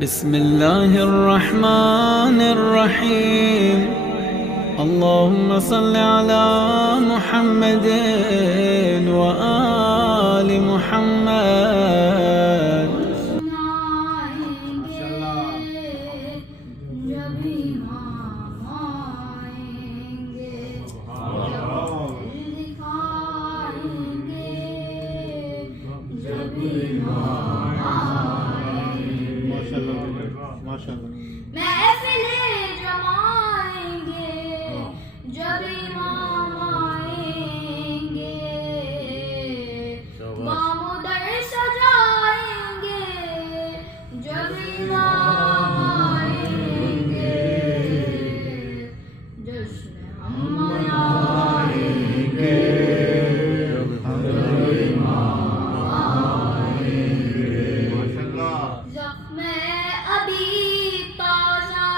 بسم الله الرحمن الرحيم اللهم صل على محمد وآل محمد. محفلیں جمائیں گے جب امام آئیں گے بام و در سجائیں گے جب امام آئیں گے جشن ہم منائیں گے جب امام آئیں گے. زخم ابھی تازہ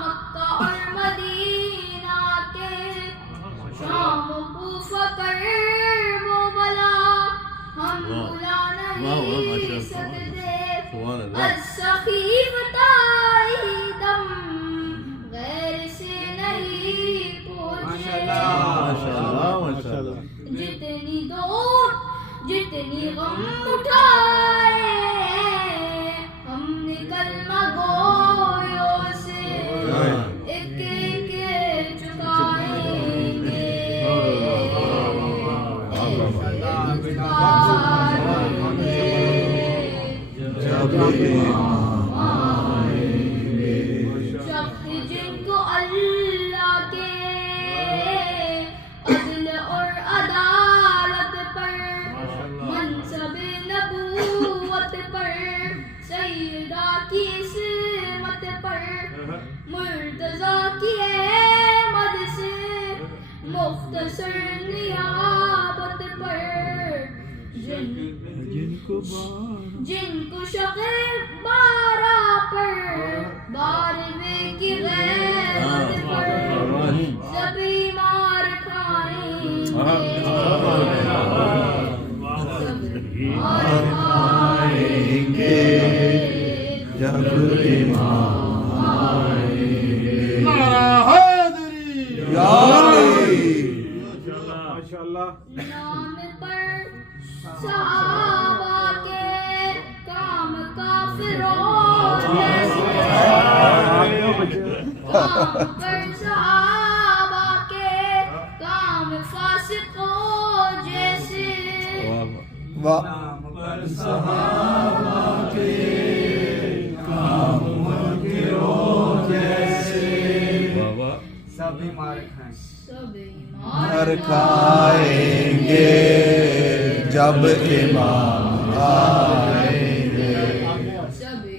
مکہ اور مدینہ کے شام کو فکر وہ بلا ہم بلا نہیں سکتے السخیف تائی دم غیر سے نہیں پوچھے جتنی دور جتنی غم اٹھائے ہم نے کلمہ گویوں سے ایک ایک چکائیں گے شخص جن کو اللہ کے عدل اور عدالت پر منصب نبوت پر سیدہ کی عصمت پر مرتضیٰ کی احمد سے مختصر نیابت پر جن کو شق بارہ پر بارہویں کی غیرت پر سبھی مار کھائیں گے آئیں گے جب امام آئیں گے. نام پر صحابہ کے کام کافروں جیسے کام پر صحابہ کے کام فاسقوں جیسے صحابہ کے کام منکروں جیسے سبھی مار کھائیں گے جب امام آئیں گے. سبھی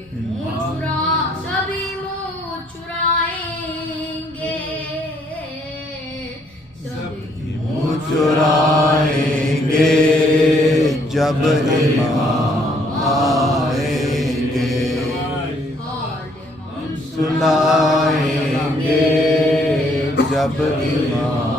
منہ چرائیں گے سبھی منہ چرائیں گے جب امام آئیں گے. سنائیں گے جب امام